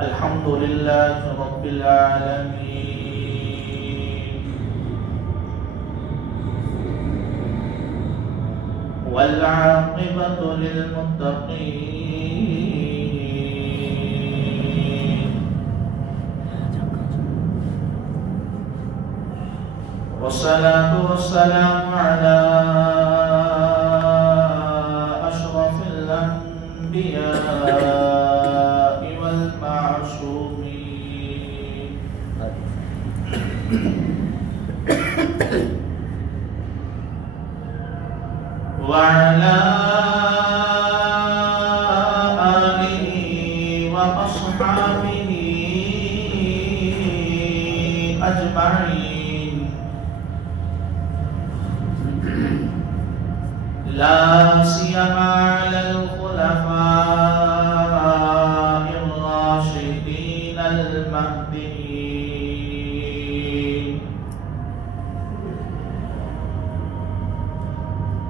الحمد لله رب العالمين، والعاقبة للمتقين، والصلاة والسلام على أشرف الأنبياء والمعصومين، وعلى آله وأصحابه أجمعين، لا سيما على الخلفاء الراشدين المهديين،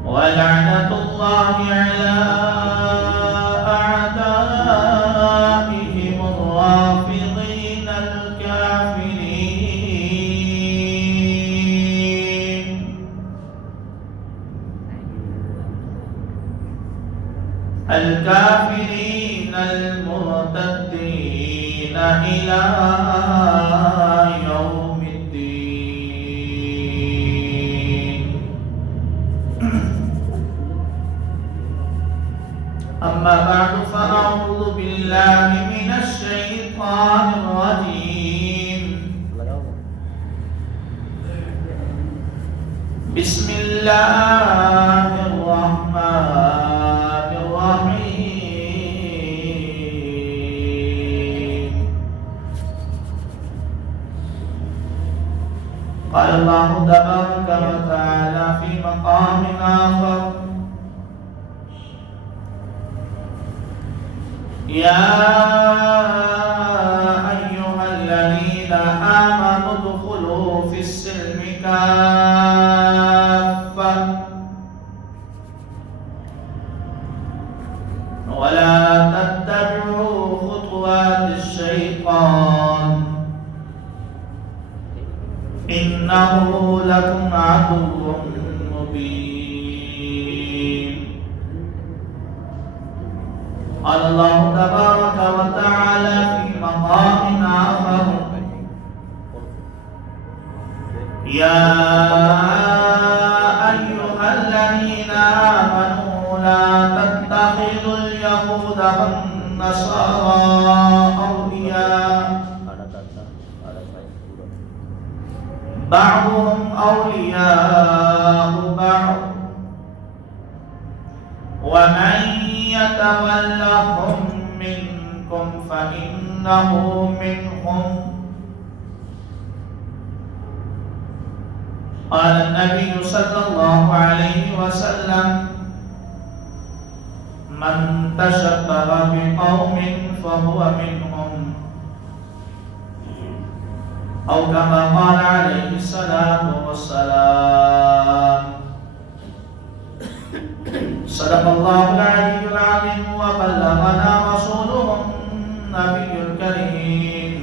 ولعنة الله على أعدائهم الرافضين الكافرين، المرتدين إلى يوم الدين. أما بعد، فأعوذ بالله من الشيطان الرجيم. بسم الله الرحمن الرحيم. قال الله تبارك وتعالى في مقام آخر: يا أيها الذين آمنوا ادخلوا في السلم كافة ولا تتبعوا خطوات الشيطان إنه لكم عدو مبين. قال الله تبارك وتعالى في مقام آخر: يا أيها الذين آمنوا لا تتخذوا اليهود والنصارى أولياء بعضهم أولياء بعض ومن يتولهم منكم فإنه منهم. قال النبي صلى الله عليه وسلم: من تشبه بقوم فهو منهم، أو كما قال عليه الصلاة والسلام. صدق الله العلي العظيم، وبلغنا رسوله النبي الكريم،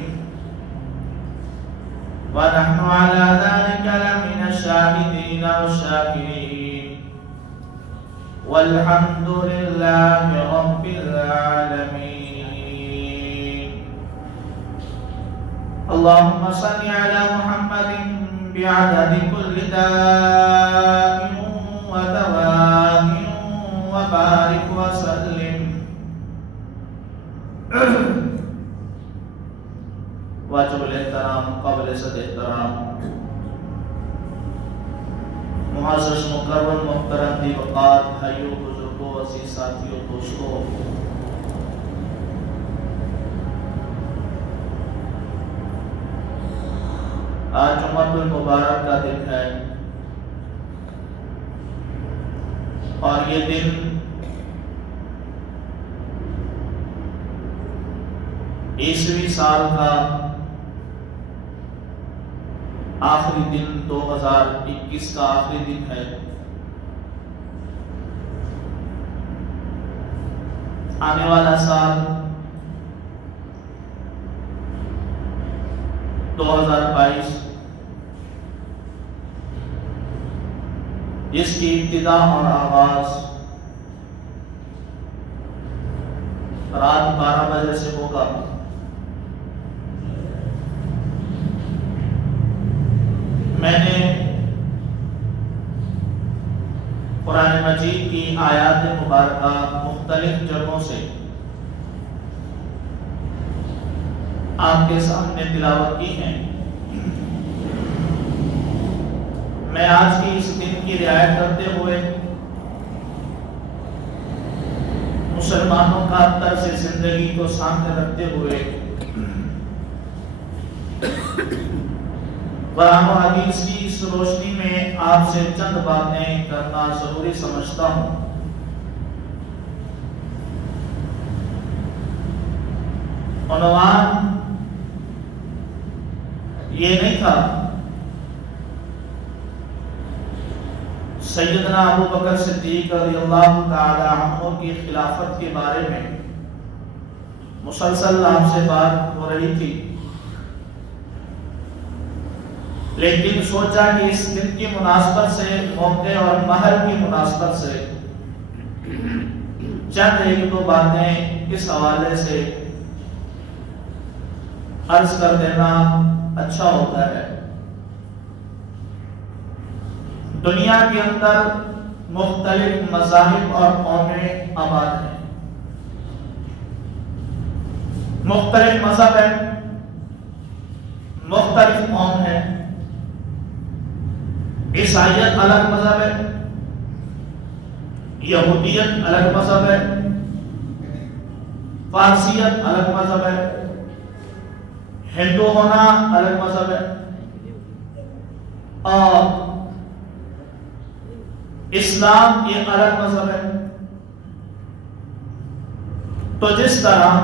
ونحن على ذلك لمن الشاهدين والشاكرين، والحمد لله رب العالمين. اللهم صل على محمد بعدد كل داء ودواء وبارك وسلم. واجب الاحترام قبل صد احترام، معزز مکرم محترم دی وقار بھائیوں بزرگوں عزیز ساتھیوں دوستوں، آج جمعۃ المبارک کا دن ہے، اور یہ دن عیسوی سال کا آخری دن 2021 کا آخری دن ہے۔ آنے والا سال 2022 اس کی ابتدا اور آغاز رات 12 بجے سے ہوگا۔ میں نے قرآن مجید کی آیات مبارکہ مختلف جگہوں سے آپ کے سامنے تلاوت کی ہیں۔ میں آج کی اس دن کی رعایت کرتے ہوئے مسلمانوں کا طرز زندگی کو سامنے رکھتے ہوئے قرآن و حدیث کی اس روشنی میں آپ سے چند باتیں کرنا ضروری سمجھتا ہوں۔ عنوان یہ نہیں تھا سیدنا ابو بکر صدیق رضی اللہ تعالی عنہ کی خلافت کے بارے میں مسلسل آپ سے بات ہو رہی تھی، لیکن سوچا کہ اس دن کی مناسبت سے، موقع اور مہر کی مناسبت سے چند ایک دو باتیں اس حوالے سے عرض کر دینا اچھا ہوتا ہے۔ دنیا کے اندر مختلف مذاہب اور قومیں آباد ہیں، مختلف مذہب ہیں، مختلف قوم ہیں۔ عیسائیت الگ مذہب ہے، یہودیت الگ مذہب ہے، فارسیت الگ مذہب ہے، ہندو ہونا الگ مذہب ہے، اور اسلام یہ الگ مذہب ہے۔ تو جس طرح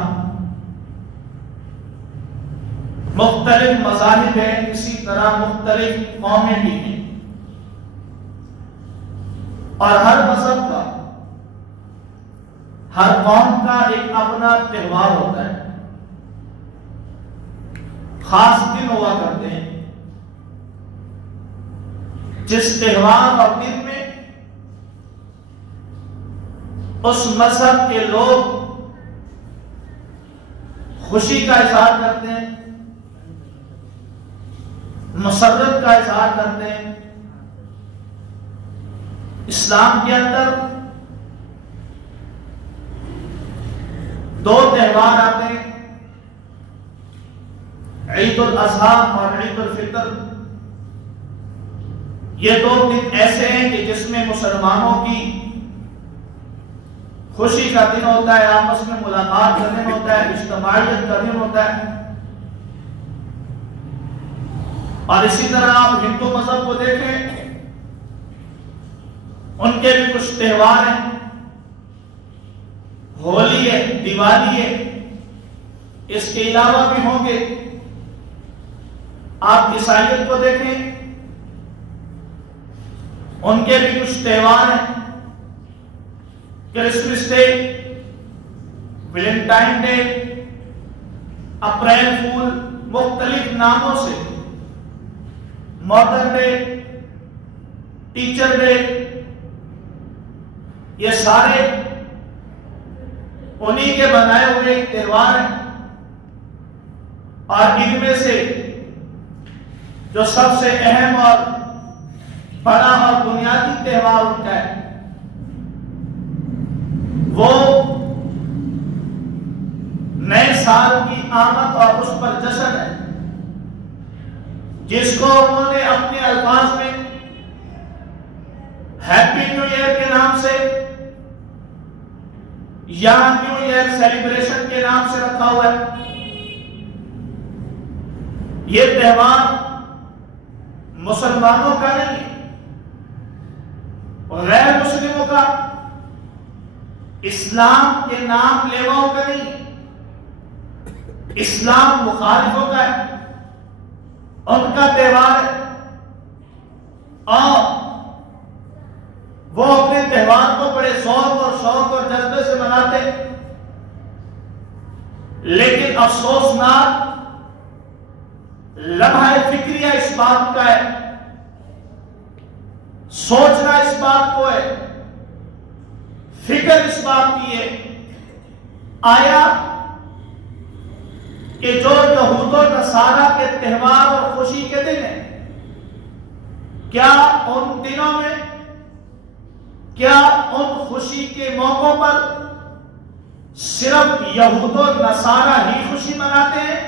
مختلف مذاہب ہیں، اسی طرح مختلف قومیں بھی ہیں، اور ہر مذہب کا، ہر قوم کا ایک اپنا تہوار ہوتا ہے، خاص دن ہوا کرتے ہیں جس تہوار اور دن میں اس مذہب کے لوگ خوشی کا اظہار کرتے ہیں، مسرت کا اظہار کرتے ہیں۔ اسلام کے اندر دو تہوار آتے ہیں، عید الاضحیٰ اور عید الفطر۔ یہ دو دن ایسے ہیں کہ جس میں مسلمانوں کی خوشی کا دن ہوتا ہے، آپس میں ملاقات کا دن ہوتا ہے، اجتماعیت کا دن ہوتا ہے۔ اور اسی طرح آپ ہندو مذہب کو دیکھیں، ان کے بھی کچھ تہوار ہیں، ہولی ہے، دیوالی ہے، اس کے علاوہ بھی ہوں گے۔ آپ عیسائیت کو دیکھیں، ان کے بھی کچھ تہوار ہیں، Christmas day, Valentine day, April fool, مختلف ناموں سے، مدر ڈے، ٹیچر ڈے، یہ سارے انہی کے بنائے ہوئے ایک تہوار ہیں۔ اور ان میں سے جو سب سے اہم اور بڑا اور بنیادی تہوار ان کا ہے، وہ نئے سال کی آمد اور اس پر جشن ہے، جس کو انہوں نے اپنے الفاظ میں ہیپی نیو ایئر کے نام سے یا نیو ایئر سیلیبریشن کے نام سے رکھا ہوا ہے۔ یہ تہوار مسلمانوں کا نہیں، غیر مسلموں کا، اسلام کے نام لیواؤں کا نہیں، اسلام مخالفوں کا ہے، ان کا تہوار ہے۔ اور وہ اپنے تہوار کو بڑے ذوق اور شوق اور جذبے سے مناتے، لیکن افسوسناک لمحہ فکریہ اس بات کا ہے، سوچنا اس بات کو ہے، فکر اس بات کی ہے، آیا کہ جو یہود و نصارہ کے تہوار اور خوشی کے دن ہیں، کیا ان دنوں میں، کیا ان خوشی کے موقعوں پر صرف یہود و نصارہ ہی خوشی مناتے ہیں،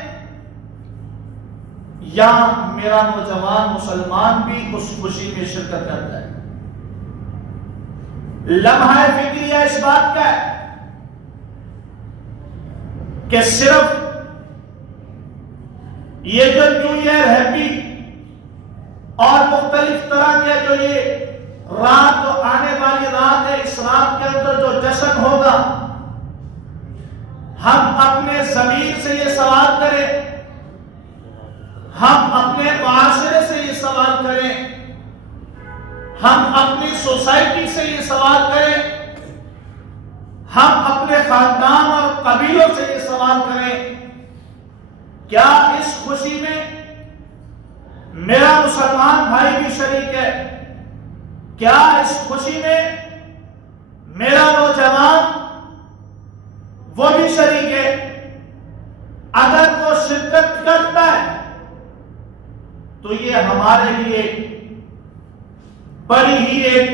یا میرا نوجوان مسلمان بھی اس خوشی میں شرکت کرتا ہے؟ لمحہ فکریہ اس بات کا ہے کہ صرف یہ جو نیو ایئر ہیپی اور مختلف طرح کے جو یہ رات جو آنے والی رات ہے، اس رات کے اندر جو جشن ہوگا، ہم اپنے ضمیر سے یہ سوال کریں، ہم اپنے معاشرے سے یہ سوال کریں، ہم اپنی سوسائٹی سے یہ سوال کریں، ہم اپنے خاندان اور قبیلوں سے یہ سوال کریں، کیا اس خوشی میں میرا مسلمان بھائی بھی شریک ہے؟ کیا اس خوشی میں میرا نوجوان وہ بھی شریک ہے؟ اگر وہ شرکت کرتا ہے تو یہ ہمارے لیے بڑی ہی ایک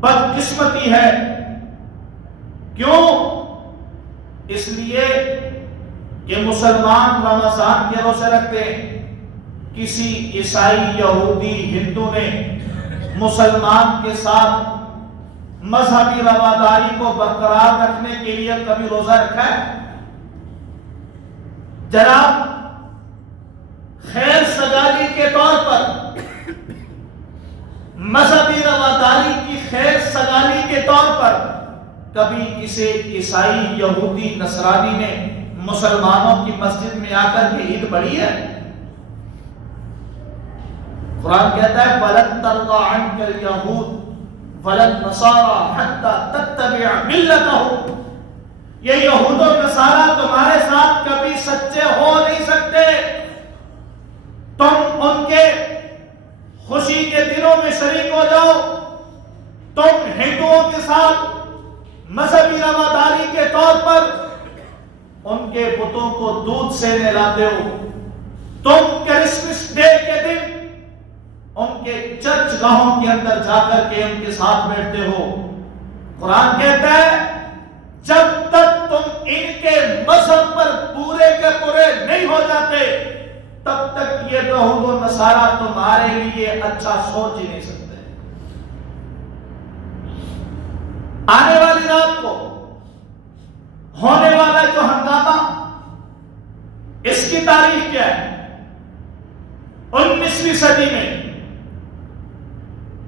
بدقسمتی ہے۔ کیوں؟ اس لیے کہ مسلمان رمضان کے روزے رکھتے ہیں، کسی عیسائی، یہودی، ہندو نے مسلمان کے ساتھ مذہبی رواداری کو برقرار رکھنے کے لیے کبھی روزہ رکھا ہے؟ جناب، خیر سگالی کے طور پر، مذہبی رواداری کی خیر سگالی کے طور پر کبھی کسی عیسائی، یہودی، نصرانی نے مسلمانوں کی مسجد میں آ کر کے عید پڑھی ہے؟ قرآن کہتا ہے وَلَن تَرْضَىٰ عَنْكَ الْيَهُودُ وَلَا النَّصَارَىٰ حَتَّىٰ تَتَّبِعَ مِلَّتَهُمْ، یہ یہود و نصارہ تمہارے ساتھ کبھی سچے ہو نہیں سکتے، تم ان کے خوشی کے دنوں میں شریک ہو جاؤ، تم ہندوؤں کے ساتھ مذہبی رواداری کے طور پر ان کے بتوں کو دودھ سے نہلاتے ہو، تم کرسمس ڈے کے دن ان کے چرچ گاہوں کے اندر جا کر کے ان کے ساتھ بیٹھتے ہو۔ قرآن کہتا ہے جب تک تم ان کے مذہب پر پورے کے پورے نہیں ہو جاتے، تب تک یہ یہود و نصارہ تمہارے لیے اچھا سوچ ہی نہیں سکتے۔ آنے والی رات کو ہونے والا جو ہنگامہ، اس کی تاریخ کیا ہے؟ 19ویں صدی میں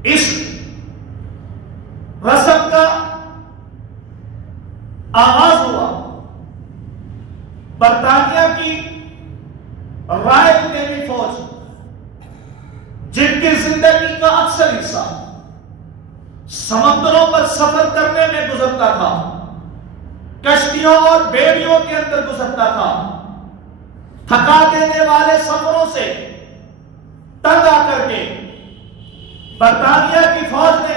اس رسم کا آغاز ہوا۔ برطانیہ کی رائل نیوی فوج، جن کی زندگی کا اکثر حصہ سمندروں پر سفر کرنے میں گزرتا تھا، کشتیوں اور بیڑیوں کے اندر گزرتا تھا، تھکا دینے والے سفروں سے تنگ آ کر کے برطانیہ کی فوج نے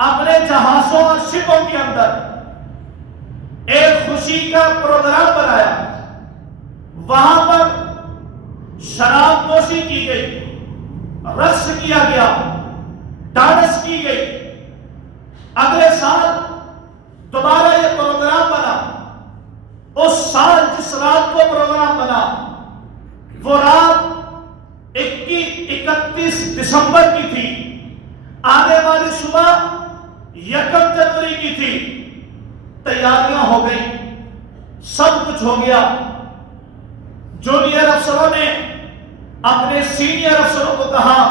اپنے جہازوں اور شپوں کے اندر ایک خوشی کا پروگرام بنایا۔ وہاں پر شراب نوشی کی گئی، رقص کیا گیا، ڈانس کی گئی۔ اگلے سال دوبارہ یہ پروگرام بنا۔ اس سال جس رات کو پروگرام بنا، وہ رات 31 دسمبر کی تھی، آنے والی صبح 1 جنوری کی تھی۔ تیاریاں ہو گئی، سب کچھ ہو گیا۔ جونیئر افسروں نے اپنے سینئر افسروں کو کہا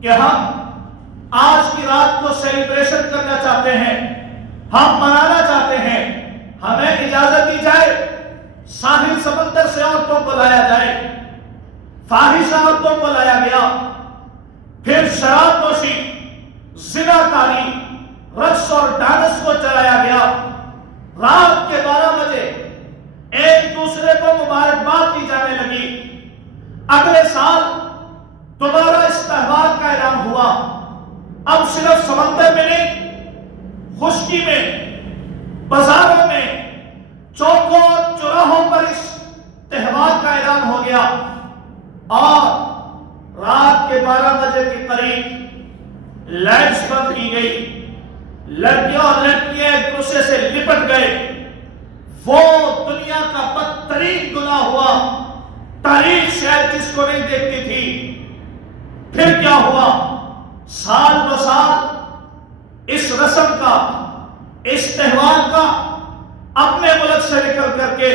کہ ہم آج کی رات کو سیلیبریشن کرنا چاہتے ہیں، ہم منانا چاہتے ہیں، ہمیں اجازت دی جائے ساحل سمندر سے عورتوں کو لایا جائے۔ فاحش عورتوں کو لایا گیا، پھر شراب نوشی، زناکاری، رقص اور ڈانس کو چلایا گیا۔ رات کے 12 بجے ایک دوسرے کو مبارکباد دی جانے لگی۔ چوکوں اور چوراہوں پر اس تہوار کا اعلان ہو گیا اور رات کے 12 بجے کے قریب لائٹس بند کی گئی. لڑکیاں اور لڑکیاں ایک دوسرے سے لپٹ گئے. وہ دنیا کا بدترین گناہ ہوا. تاریخ شاید جس کو نہیں دیکھتی تھی. پھر کیا ہوا؟ سال دو سال اس رسم کا، اس تہوار کا اپنے ملک سے نکل کر کے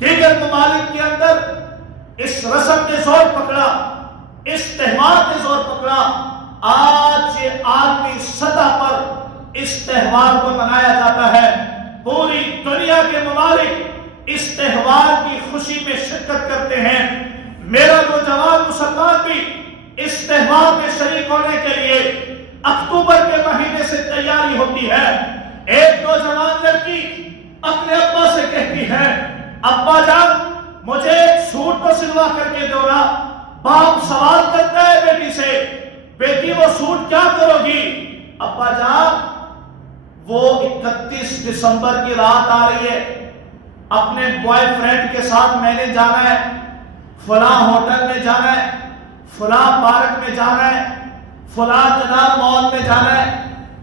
دیگر ممالک کے اندر اس رسم نے زور پکڑا، اس تہوار نے زور پکڑا. آج یہ عالمی سطح پر اس تہوار کو منایا جاتا ہے. پوری دنیا کے ممالک اس تہوار کی خوشی میں شرکت کرتے ہیں. میرا نوجوان مسلمان بھی اس تہوار میں شریک ہونے کے لیے اکتوبر کے مہینے سے تیاری ہوتی ہے. ایک نوجوان لڑکی اپنے ابا سے کہتی ہے، ابا جان مجھے ایک سوٹ تو سلوا کر کے دو نا. باپ سوال کرتا ہے بیٹی سے، بیٹی وہ سوٹ کیا کرو گی؟ ابا جان وہ 31 دسمبر کی رات آ رہی ہے، اپنے بوائے فرینڈ کے ساتھ میں نے جانا ہے، فلاں ہوٹل میں جانا ہے، فلاں پارک میں جانا ہے، فلاں جناب مال میں جانا ہے.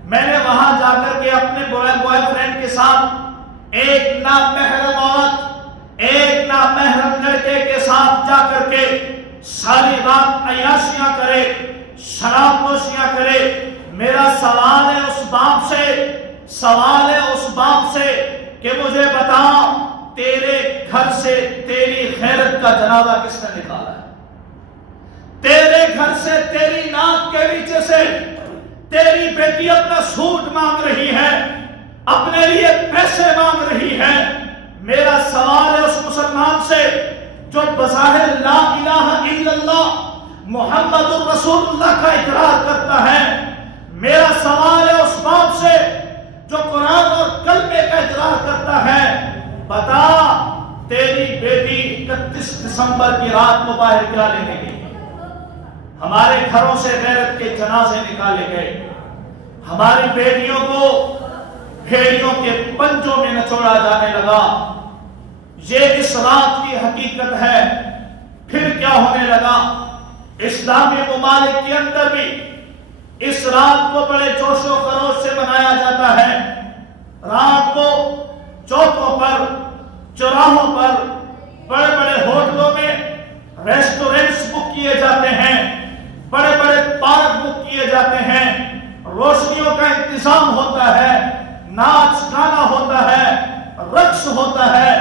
میں نے وہاں جا کر کے اپنے بوائے فرینڈ کے ساتھ ایک نامحرم عورت، ایک نامحرم لڑکے کے ساتھ جا کر کے ساری رات عیاشیاں کرے، شراب نوشیاں کرے. میرا سوال ہے اس باپ سے، سوال ہے اس باپ سے کہ مجھے بتا تیرے گھر سے تیری غیرت کا جنازہ کس نے نکالا ہے؟ تیرے گھر سے تیری ناک کے نیچے سے تیری بیٹی اپنا سوٹ مانگ رہی ہے، اپنے لیے پیسے مانگ رہی ہے. میرا سوال ہے اس مسلمان سے جو بظاہر لا الہ الا اللہ محمد الرسول اللہ کا اقرار کرتا ہے. میرا سوال ہے اس باپ سے جو قرآن اور کلمے کا اقرار کرتا ہے. بتا تیری بیٹی 31 دسمبر کی رات کو باہر کیا لینے گئی؟ ہمارے گھروں سے غیرت کے جنازے نکالے گئے. ہماری بیٹیوں کو بھیڑیوں کے پنجوں میں نچوڑا جانے لگا. یہ اس رات کی حقیقت ہے. پھر کیا ہونے لگا؟ اسلامی ممالک کے اندر بھی اس رات کو بڑے جوش و خروش سے منایا جاتا ہے. رات کو چوکوں پر، چوراہوں پر، بڑے بڑے ہوٹلوں میں ریسٹورنٹس بک کیے جاتے ہیں، بڑے بڑے پارک بک کیے جاتے ہیں. روشنیوں کا انتظام ہوتا ہے، ناچ گانا ہوتا ہے، رقص ہوتا ہے.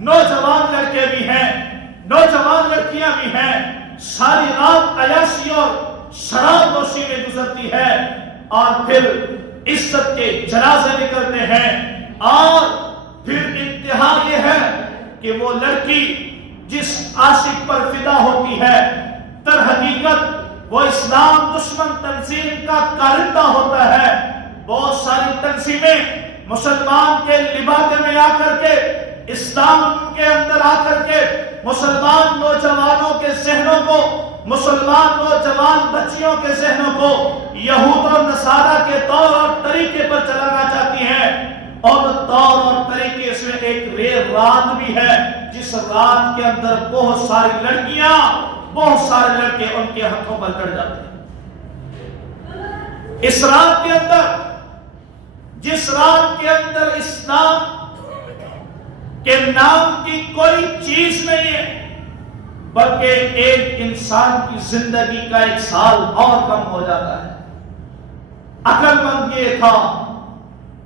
نوجوان لڑکے بھی ہیں، نوجوان لڑکیاں بھی ہیں. ساری رات عیاشی اور شراب نوشی میں گزرتی ہے اور پھر عزت کے جنازے نکلتے ہیں. اور پھر انتہا یہ ہے کہ وہ لڑکی جس عاشق پر فدا ہوتی ہے در حقیقت وہ اسلام دشمن تنظیم کا کارندہ ہوتا ہے. بہت ساری تنظیمیں مسلمان کے لبادے میں آ کر کے، اسلام کے اندر آ کر کے مسلمان نوجوانوں کے ذہنوں کو، مسلمان نوجوان بچیوں کے ذہنوں کو یہود اور نصارہ کے طور اور طریقے پر چلانا چاہتی ہیں. اور طور اور طریقے اس میں ایک رات بھی ہے جس رات کے اندر بہت ساری لڑکیاں، بہت سارے لڑکے ان کے ہاتھوں پر چڑھ جاتے ہیں. اس رات کے اندر، جس رات کے اندر اسلام کے نام کی کوئی چیز نہیں ہے، بلکہ ایک انسان کی زندگی کا 1 سال اور کم ہو جاتا ہے. عقل مند یہ تھا،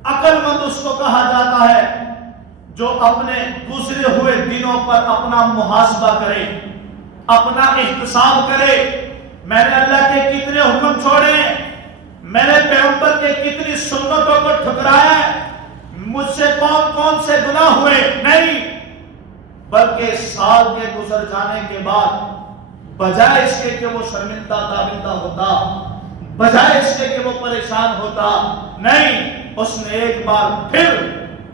عقل مند اس کو کہا جاتا ہے جو اپنے گزرے ہوئے دنوں پر اپنا محاسبہ کرے، اپنا احتساب کرے. میں نے اللہ کے کتنے حکم چھوڑے، میں نے پیغمبر کے کتنی سنتوں کو ٹھکرایا ہے، مجھ سے کون کون سے گناہ ہوئے. نہیں، بلکہ سال کے گزر جانے کے بعد بجائے اس کے کہ وہ شرمندہ تابندہ ہوتا، بجائے اس کے کہ وہ پریشان ہوتا، نہیں، اس نے ایک بار پھر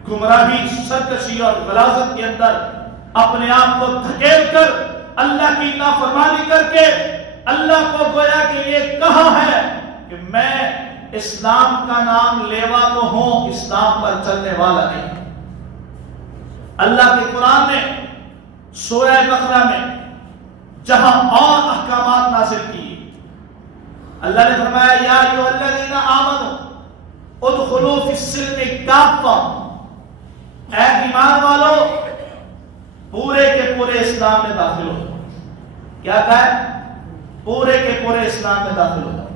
گمراہی، سرکشی اور غلاظت کے اندر اپنے آپ کو دھکیل کر اللہ کی نافرمانی کر کے اللہ کو گویا کہ یہ کہا ہے کہ میں اسلام کا نام لیوا تو ہوں، اسلام پر چلنے والا نہیں. اللہ کے قرآن نے سورہ بقرہ میں جہاں اور احکامات نازل کیے، اللہ نے فرمایا یا ایھا الذین آمنوا ادخلوا فی السلم کافہ، اے ایمان والو پورے کے پورے اسلام میں داخل ہو جاؤ۔ کیا کہا ہے؟ پورے کے پورے اسلام میں داخل ہو جاؤ۔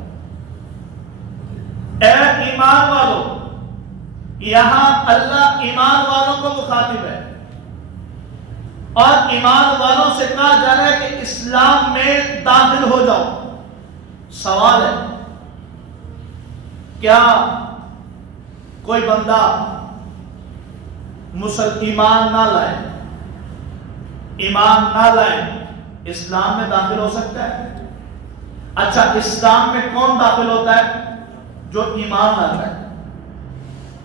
اے ایمان والو، یہاں اللہ ایمان والوں کو مخاطب ہے اور ایمان والوں سے کہا جا رہا ہے کہ اسلام میں داخل ہو جاؤ۔ سوال ہے، کیا کوئی بندہ ایمان نہ لائے، ایمان نہ لائے اسلام میں داخل ہو سکتا ہے؟ اچھا، اسلام میں کون داخل ہوتا ہے؟ جو ایمان لاتا ہے۔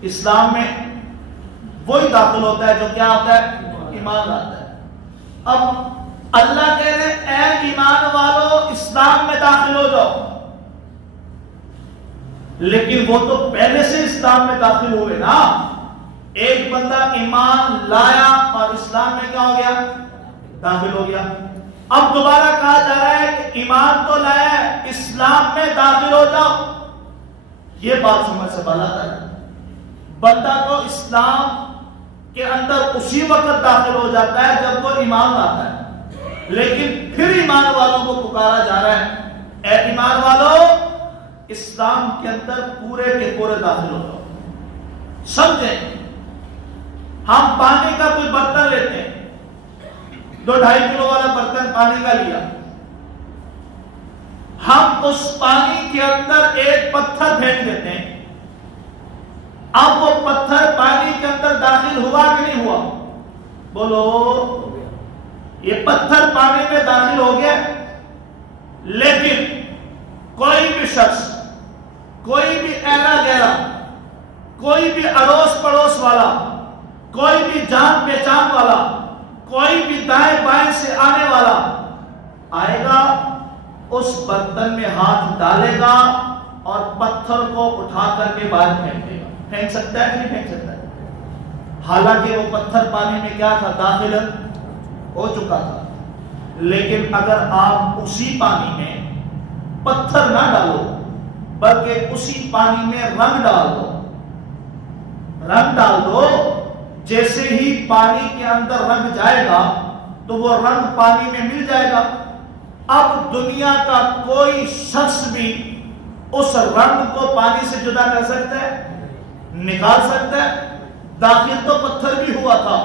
اسلام میں وہی داخل ہوتا ہے جو کیا ہوتا ہے؟ ایمان لاتا ہے۔ اب اللہ کہہ رہے ہیں اے ایمان والو اسلام میں داخل ہو جاؤ، لیکن وہ تو پہلے سے اسلام میں داخل ہوئے نا۔ ایک بندہ ایمان لایا اور اسلام میں کیا ہو گیا؟ داخل ہو گیا۔ اب دوبارہ کہا جا رہا ہے کہ ایمان تو لایا ہے، اسلام میں داخل ہو جاؤ۔ یہ بات سمجھ سے بالا ہے۔ بندہ تو اسلام کے اندر اسی وقت داخل ہو جاتا ہے جب وہ ایمان لاتا ہے، لیکن پھر ایمان والوں کو پکارا جا رہا ہے اے ایمان والو اسلام کے اندر پورے کے پورے داخل ہو جاؤ۔ سمجھیں، ہم پانی کا کوئی برتن لیتے ہیں، 2-2.5 کلو والا برتن پانی کا لیا، ہم اس پانی کے اندر ایک پتھر پھینک دیتے ہیں۔ اب وہ پتھر پانی کے اندر داخل ہوا کہ نہیں ہوا؟ بولو، یہ پتھر پانی میں داخل ہو گیا، لیکن کوئی بھی شخص، کوئی بھی ایرا گیرا، کوئی بھی اڑوس پڑوس والا، کوئی بھی جان پہچان والا، کوئی بھی دائیں بائیں سے آنے والا آئے گا، اس برتن میں ہاتھ ڈالے گا اور پتھر کو اٹھا کر کے باہر پھینک دے گا۔ پھینک سکتا ہے کہ نہیں پھینک سکتا ہے؟ حالانکہ وہ پتھر پانی میں کیا تھا؟ داخل ہو چکا تھا۔ لیکن اگر آپ اسی پانی میں پتھر نہ ڈالو بلکہ اسی پانی میں رنگ ڈال دو، رنگ ڈال دو، جیسے ہی پانی کے اندر رنگ جائے گا تو وہ رنگ پانی میں مل جائے گا۔ اب دنیا کا کوئی شخص بھی اس رنگ کو پانی سے جدا کر سکتا ہے؟ نکال سکتا ہے؟ داخل تو پتھر بھی ہوا تھا،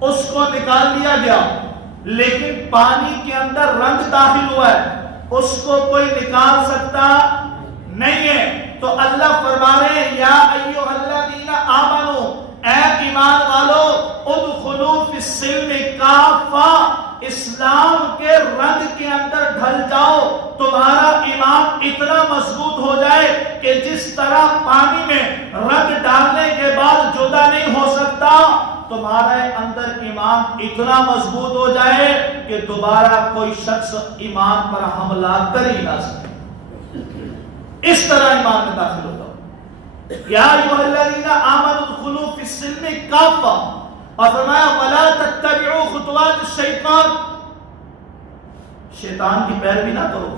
اس کو نکال لیا گیا، لیکن پانی کے اندر رنگ داخل ہوا ہے، اس کو کوئی نکال سکتا نہیں ہے۔ تو اللہ فرما رہے ہیں یا ایھا الذین آمنوا، اے ایمان والو ادخلوا فی السلم کافہ، اسلام کے رنگ کے اندر ڈھل جاؤ۔ تمہارا ایمان اتنا مضبوط ہو جائے کہ جس طرح پانی میں رنگ ڈالنے کے بعد جدا نہیں ہو سکتا، تمہارے اندر ایمان اتنا مضبوط ہو جائے کہ دوبارہ کوئی شخص ایمان پر حملہ کر ہی نہ سکے۔ اس طرح ایمان میں داخل ہو جاؤ۔ یا ایھا الذین آمنوا ادخلوا فی السلم کافہ، اور فرمایا وَلَا تَتَّبِعُوا خُطُوَاتِ الشَّيْطَانِ، شیطان کی پیروی نہ کرو،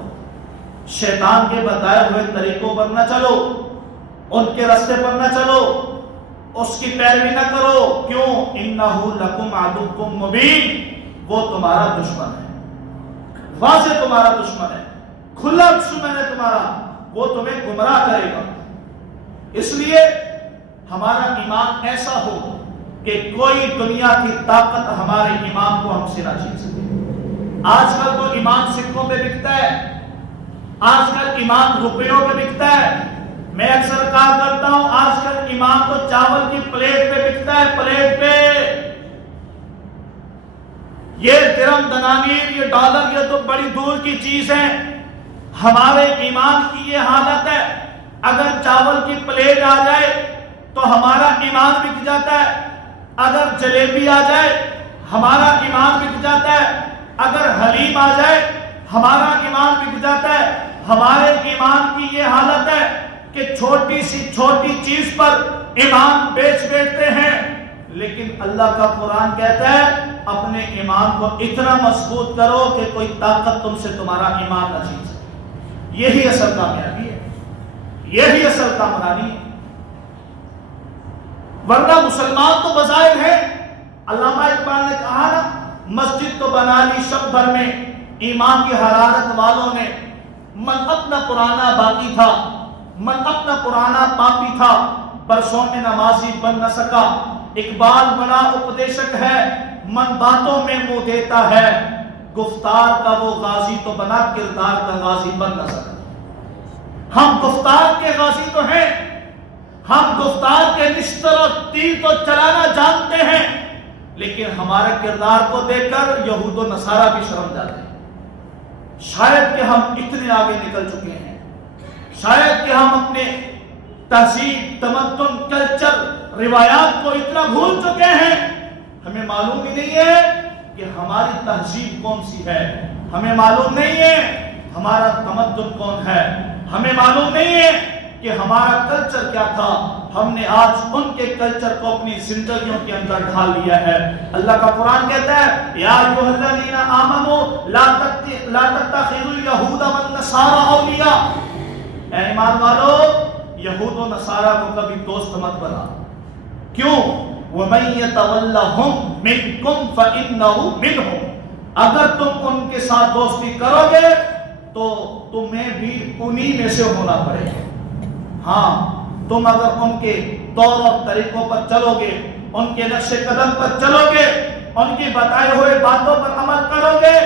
شیطان کے بتائے ہوئے طریقوں پر نہ چلو، ان کے راستے پر نہ چلو، اس کی پیروی نہ کرو۔ کیوں؟ إِنَّهُ لَكُمْ عَدُوٌّ مُّبِينٌ، وہ تمہارا دشمن ہے، واضح تمہارا دشمن ہے، کھلا دشمن ہے تمہارا، وہ تمہیں گمراہ کرے گا۔ اس لیے ہمارا ایمان ایسا ہو کہ کوئی دنیا کی طاقت ہمارے ایمان کو ہم سے نہ چھین سکے۔ آج کل تو ایمان سکوں پہ بکتا ہے، آج کل ایمان روپیوں پہ بکتا ہے۔ میں اکثر کہا کرتا ہوں آج کل ایمان تو چاول کی پلیٹ پہ بکتا ہے، پلیٹ پہ۔ یہ درہم دنانیر، یہ ڈالر، یہ تو بڑی دور کی چیز ہے۔ ہمارے ایمان کی یہ حالت ہے، اگر چاول کی پلیٹ آ جائے تو ہمارا ایمان بک جاتا ہے، اگر جلیبی آ جائے ہمارا ایمان بک جاتا ہے، اگر حلیم آ جائے ہمارا ایمان بک جاتا ہے۔ ہمارے ایمان کی یہ حالت ہے کہ چھوٹی سی چھوٹی چیز پر ایمان بیچ بیٹھتے ہیں، لیکن اللہ کا قرآن کہتا ہے اپنے ایمان کو اتنا مضبوط کرو کہ کوئی طاقت تم سے تمہارا ایمان نہ چھین سکے. یہی اصل کامیابی ہے, یہی اصل کامرانی ہے. ورنہ مسلمان تو بظاہر ہے, علامہ اقبال نے کہا نا, مسجد تو بنا لی شب بھر میں ایمان کی حرارت والوں نے, من اپنا پرانا باقی تھا, من اپنا پرانا پاپی تھا, برسوں میں نمازی بن نہ سکا. اقبال بڑا اپدیشک ہے, من باتوں میں منہ دیتا ہے, گفتار کا وہ غازی تو بنا کردار کا غازی بن نہ سکا. ہم گفتار کے غازی تو ہیں, ہم گفتار کے نشتر اور تیر تو چلانا جانتے ہیں, لیکن ہمارے کردار کو دیکھ کر یہود و نصارہ بھی شرم جاتے ہیں. شاید کہ ہم اتنے آگے نکل چکے ہیں, شاید کہ ہم اپنے تہذیب, تمدن, کلچر, روایات کو اتنا بھول چکے ہیں, ہمیں معلوم ہی نہیں ہے کہ ہماری تہذیب کون سی ہے, ہمیں معلوم نہیں ہے ہمارا تمدن کون ہے, ہمیں معلوم نہیں ہے کہ ہمارا کلچر کیا تھا. ہم نے آج ان کے کلچر کو اپنی زندگیوں کے اندر ڈھال لیا ہے. اللہ کا قرآن کہتا ہے یا ایھا الذین آمنوا لا تتخذوا اليہود والنصارى اولیاء, اے ایمان والو یہود و نصارہ کو کبھی دوست مت بنا. کیوں؟ وَمَن يَتَوَلَّهُمْ مِنْكُمْ فَإِنَّهُ مِنْهُمْ, اگر تم ان کے ساتھ دوستی کرو گے تو تمہیں بھی انہی میں سے ہونا پڑے گا. ہاں, تم اگر ان کے طور اور طریقوں پر چلو گے, ان کے نقش قدم پر چلو گے, ان کی بتائے ہوئے باتوں پر عمل کرو گے,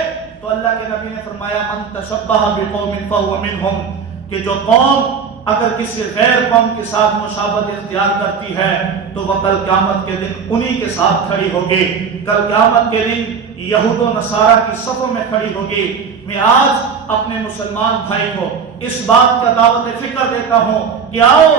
تو اللہ کے نبی نے فرمایا من تشبہ بقوم فہو منہم, کہ جو قوم اگر کسی غیر قوم کے ساتھ مشابہت اختیار کرتی ہے تو وہ کل قیامت کے دن انہی کے ساتھ کھڑی ہوگی, کل قیامت کے دن یہود و نصارہ کی صفوں میں کھڑی ہوگی. میں آج اپنے مسلمان بھائی کو اس بات کا دعوت فکر دیتا ہوں کہ آؤ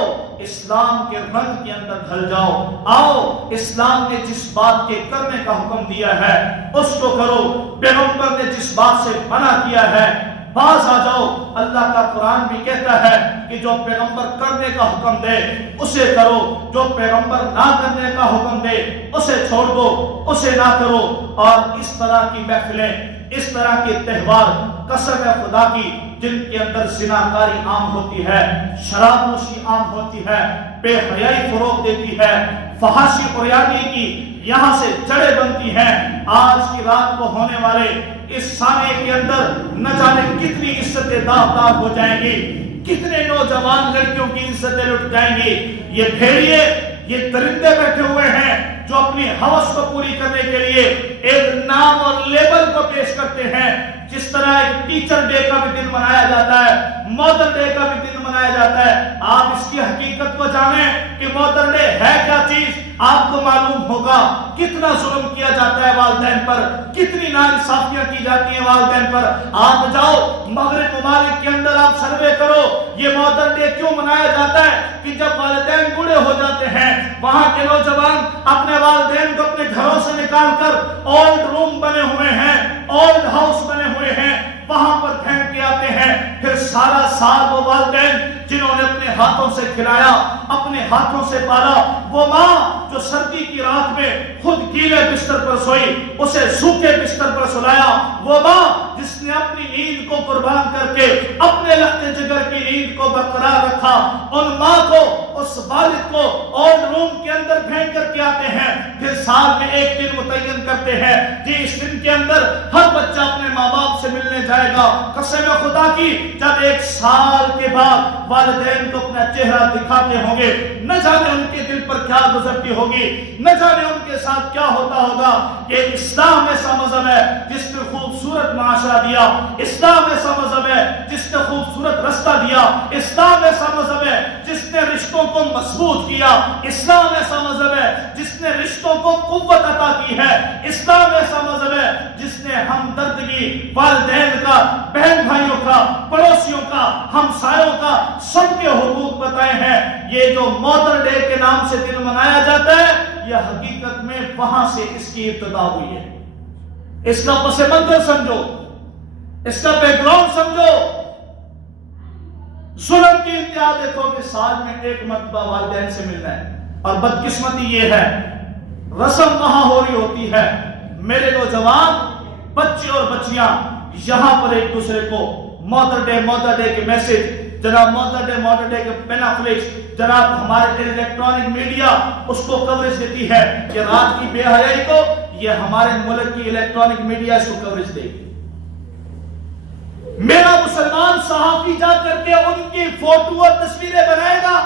اسلام کے رنگ کے اندر ڈھل جاؤ, آؤ اسلام نے جس بات کے کرنے کا حکم دیا ہے اس کو کرو, پیغمبر نے جس بات سے منع کیا ہے باز آ جاؤ. اللہ کا قرآن بھی کہتا ہے کہ جو پیغمبر کرنے کا حکم دے اسے کرو, جو پیغمبر نہ کرنے کا حکم دے اسے چھوڑ دو, اسے نہ کرو. اور اس طرح کی محفلیں, اس طرح کے تہوار, قسم خدا کی, جن کے اندر زناکاری عام ہوتی ہے, شراب نوشی عام ہوتی ہے, بے حیائی فروغ دیتی ہے, فحاشی عریانی کی یہاں سے جڑیں بنتی ہیں, آج کی رات کو ہونے والے اس سانے کے اندر نہ جانے کتنی عزتیں داغدار ہو جائیں گی, کتنے نوجوان لڑکیوں کی عزتیں لٹ جائیں گی. یہ بھیڑیے, یہ درندے بیٹھے ہوئے ہیں جو اپنی ہوس کو پوری کرنے کے لیے ایک نام اور لیبل کو پیش کرتے ہیں. جس طرح ایک ٹیچر ڈے کا بھی دن منایا جاتا ہے, مدر ڈے کا بھی دن منایا جاتا ہے. آپ اس کی حقیقت کو جانیں کہ مدر ڈے ہے کیا چیز, آپ کو معلوم ہوگا کتنا ظلم کیا جاتا ہے والدین پر, کتنی ناانصافیاں کی جاتی ہیں والدین پر. آپ جاؤ مغرب ممالک کے اندر, آپ سروے کرو یہ مدر ڈے کیوں منایا جاتا ہے کہ جب والدین بوڑھے ہو جاتے ہیں وہاں کے نوجوان اپنے والدین کو اپنے گھروں سے نکال کر اولڈ روم بنے ہوئے ہیں, اولڈ ہاؤس بنے ہوئے ہیں, وہاں پر پھینک کے آتے ہیں. پھر سارا سال وہ والدین جنہوں نے اپنے ہاتھوں سے کھلایا, اپنے ہاتھوں سے پالا, وہ ماں جو سردی کی رات میں خود گیلے بستر پر سوئی, اسے سوکھے بستر پر سلایا, وہ ماں جس نے اپنی نیند کو قربان کر کے اپنے لخت جگر کی نیند کو برقرار رکھا, ان ماں کو, اس والد کو اولڈ روم کے اندر پھینک کر کے آتے ہیں. پھر سال میں ایک دن متعین کرتے ہیں جی اس دن کے اندر ہر بچہ اپنے ماں باپ سے ملنے جائے گا. قسم خدا کی جب ایک سال کے بعد والدین کو اپنا چہرہ دکھاتے ہوں گے, نہ جانے ان کے دل پر کیا گزرتی ہوگی, نہ جانے ان کے ساتھ کیا ہوتا ہوگا. کہ اسلام ایسا مذہب ہے جس نے خوبصورت معاشرہ دیا, اسلام ایسا مذہب ہے جس نے خوبصورت رستہ دیا, اسلام ایسا مذہب ہے جس نے رشتوں کو مضبوط کیا, اسلام ایسا مذہب ہے جس نے رشتوں کو قوت عطا کی ہے, اسلام ایسا مذہب ہے جس نے ہمدردگی والدین کا, بہن بھائیوں کا, پڑوسیوں کا, ہمسایوں کا, سب کے حقوق بتائے ہیں. یہ جو مدر ڈے کے نام سے دن منایا جاتا ہے یہ حقیقت میں وہاں سے اس کی ابتدا ہوئی ہے. اس کا پس منظر سمجھو, اس کا بیک گراؤنڈ سمجھو. ظلم کی انتہا دیکھو کہ سال میں ایک مرتبہ والدین سے ملنا ہے, اور بدقسمتی یہ ہے رسم وہاں ہو رہی ہوتی ہے، میرے نوجوان بچے اور بچیاں یہاں پر ایک دوسرے کو مدر ڈے کے میسج، جناب مدر ڈے کے پینافلکس، جناب ہمارے الیکٹرانک میڈیا اس کو کوریج دیتی ہے کہ رات کی بے حیائی کو یہ ہمارے ملک کی الیکٹرانک میڈیا اس کو کوریج دے گی۔ میرا مسلمان صحافی جا کر کے ان کی فوٹو اور تصویریں بنائے گا،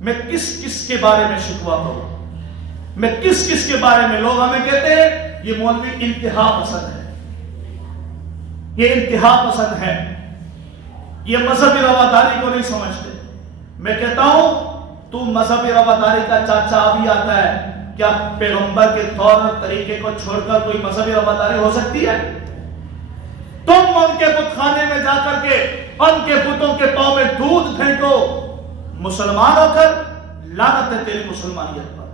میں کس کے بارے میں شکوہ کروں، میں کس کے بارے میں؟ لوگ ہمیں کہتے ہیں یہ مولوی انتہا پسند ہے، یہ انتہا پسند ہے، یہ مذہبی رواداری کو نہیں سمجھتے۔ میں کہتا ہوں تو مذہبی رواداری کا چاچا ابھی آتا ہے، کیا پیغمبر کے طور اور طریقے کو چھوڑ کر کوئی مذہبی رواداری ہو سکتی ہے؟ تم ان کے بت خانے میں جا کر کے ان کے بتوں کے پاؤں میں دودھ پھینکو، مسلمان ہو کر لعنت ہے تیری مسلمانیت پر،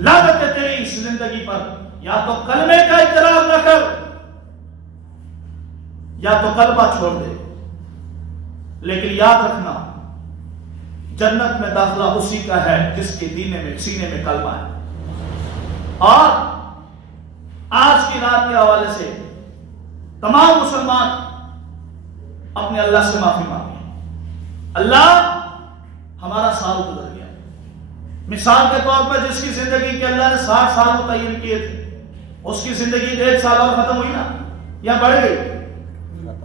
لعنت ہے تیری اس زندگی پر۔ یا تو کلمے کا اقرار نہ کر یا تو کلمہ چھوڑ دے، لیکن یاد رکھنا جنت میں داخلہ اسی کا ہے جس کے سینے میں کلمہ ہے۔ اور آج کی رات کے حوالے سے تمام مسلمان اپنے اللہ سے معافی مانگیں۔ اللہ ہمارا سال گزر گیا، مثال کے طور پر جس کی زندگی کے اللہ نے 60 سال متعین کیے تھے، اس کی زندگی 1 سال اور ختم ہوئی نا یا بڑھ گئی؟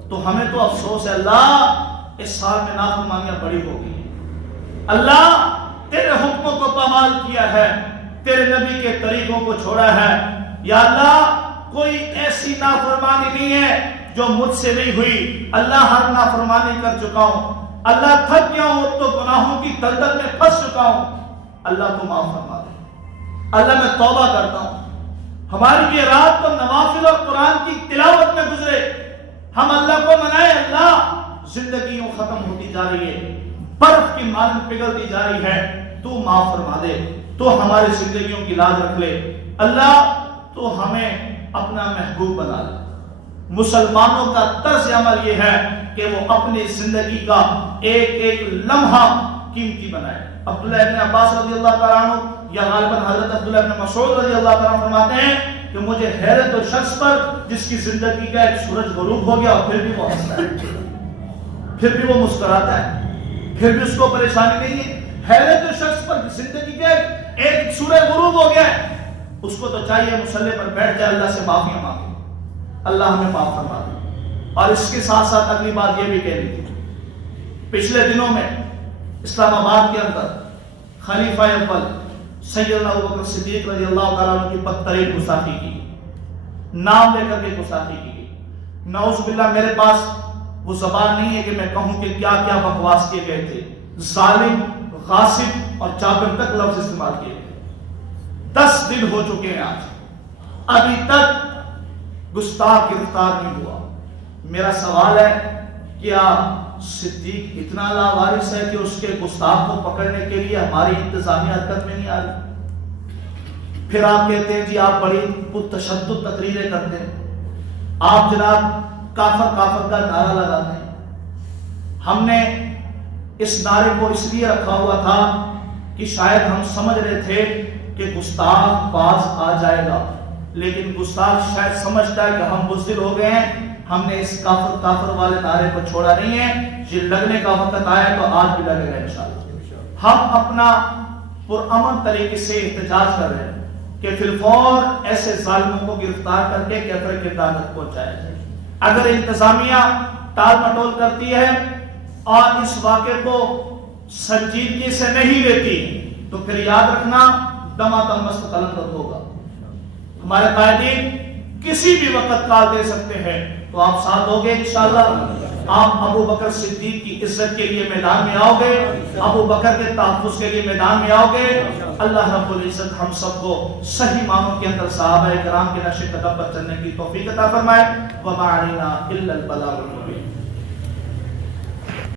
تو ہمیں تو افسوس ہے اللہ اس سال میں نافرمانیاں بڑی ہو گئی ہیں۔ اللہ تیرے حکموں کو پامال کیا ہے، تیرے نبی کے طریقوں کو چھوڑا ہے۔ یا اللہ کوئی ایسی نافرمانی نہیں ہے جو مجھ سے نہیں ہوئی، اللہ ہر نافرمانی کر چکا ہوں، اللہ تھک گیا ہوں تو گناہوں کی دلدل میں پھنس چکا ہوں، اللہ تو معاف فرما دے۔ اللہ میں توبہ کرتا ہوں، ہماری یہ رات تو نوافل اور قرآن کی تلاوت میں گزرے، ہم اللہ کو منائے۔ اللہ زندگیوں ختم ہوتی جا رہی ہے، برف کی مانند پگھلتی جا رہی ہے، تو معاف فرما دے، تو ہماری زندگیوں کی لاج رکھ لے۔ اللہ تو ہمیں اپنا محبوب بنا لے۔ مسلمانوں کا طرز عمل یہ ہے کہ وہ اپنی زندگی کا ایک ایک لمحہ قیمتی بنائے۔ عبداللہ ابن عباس رضی اللہ تعالیٰ عنہ یا غالباً حضرت عبداللہ ابن مسعود رضی اللہ تعالیٰ عنہ فرماتے ہیں کہ مجھے حیرت اس شخص پر جس کی زندگی کا ایک سورج غروب ہو گیا اور پھر بھی وہ ہنستا ہے، پھر بھی وہ مسکراتا ہے، پھر بھی اس کو پریشانی نہیں ہے۔ حیرت اس شخص پر زندگی کا ایک سورج غروب ہو گیا ہے، اس کو تو چاہیے مصلی پر بیٹھ جائے، اللہ سے معافیاں مانگے، اللہ ہمیں معاف فرما دے۔ اور اس کے ساتھ ساتھ اگلی بات یہ بھی کہنی تھی، پچھلے دنوں میں اسلام آباد کے اندر خلیفہ اول سیدنا ابوبکر صدیق رضی اللہ تعالیٰ عنہ کی بدترین گستاخی کی، نام لے کر کے گستاخی کی گئی۔ نعوذ باللہ میرے پاس وہ زبان نہیں ہے کہ میں کہوں کہ کیا کیا بکواس کیے گئے تھے، ظالم، غاصب اور جابر تک لفظ استعمال کیے گئے۔ 10 دن ہو چکے ہیں آج، ابھی تک گستاخ گرفتار نہیں ہوا۔ میرا سوال ہے کیا صدیق اتنا لاوارث ہے کہ اس کے گستاخ کو پکڑنے کے لیے ہماری انتظامیہ حرکت میں نہیں آ رہی؟ پھر آپ کہتے ہیں جی آپ بڑی پرتشدد تقریریں کرتے ہیں، آپ جناب کافر کافر کا نعرہ لگاتے ہیں۔ ہم نے اس نعرے کو اس لیے رکھا ہوا تھا کہ شاید ہم سمجھ رہے تھے کہ گستاخ باز آ جائے گا، لیکن گستاخ شاید سمجھتا ہے کہ ہم بزدل ہو گئے ہیں۔ ہم نے اس کافر کافر والے نعرے کو چھوڑا نہیں ہے، یہ لگنے کا وقت آیا تو آج بھی لگے گا انشاءاللہ۔ ہم اپنا پرامن طریقے سے احتجاج کر رہے ہیں کہ فی الفور ایسے ظالموں کو گرفتار کر کے کیفر کے طاقت پہنچایا جائے۔ اگر انتظامیہ ٹال مٹول کرتی ہے اور اس واقعے کو سنجیدگی سے نہیں لیتی تو پھر یاد رکھنا دمادم مستقلم ہوگا۔ ہمارے قائدین کسی بھی وقت کال دے سکتے ہیں، تو آپ ساتھ ہوگے انشاءاللہ۔ آپ ابو بکر صدیق کی عزت کے لیے میدان میں آؤ گے، ابو بکر کے تحفظ کے لیے میدان میں آؤ گے۔ اللہ رب العزت ہم سب کو صحیح معنوں کے اندر صحابہ کرام کے نقش قدم پر چلنے کی توفیق عطا فرمائے۔ وما علینا الا البلاغ المبین۔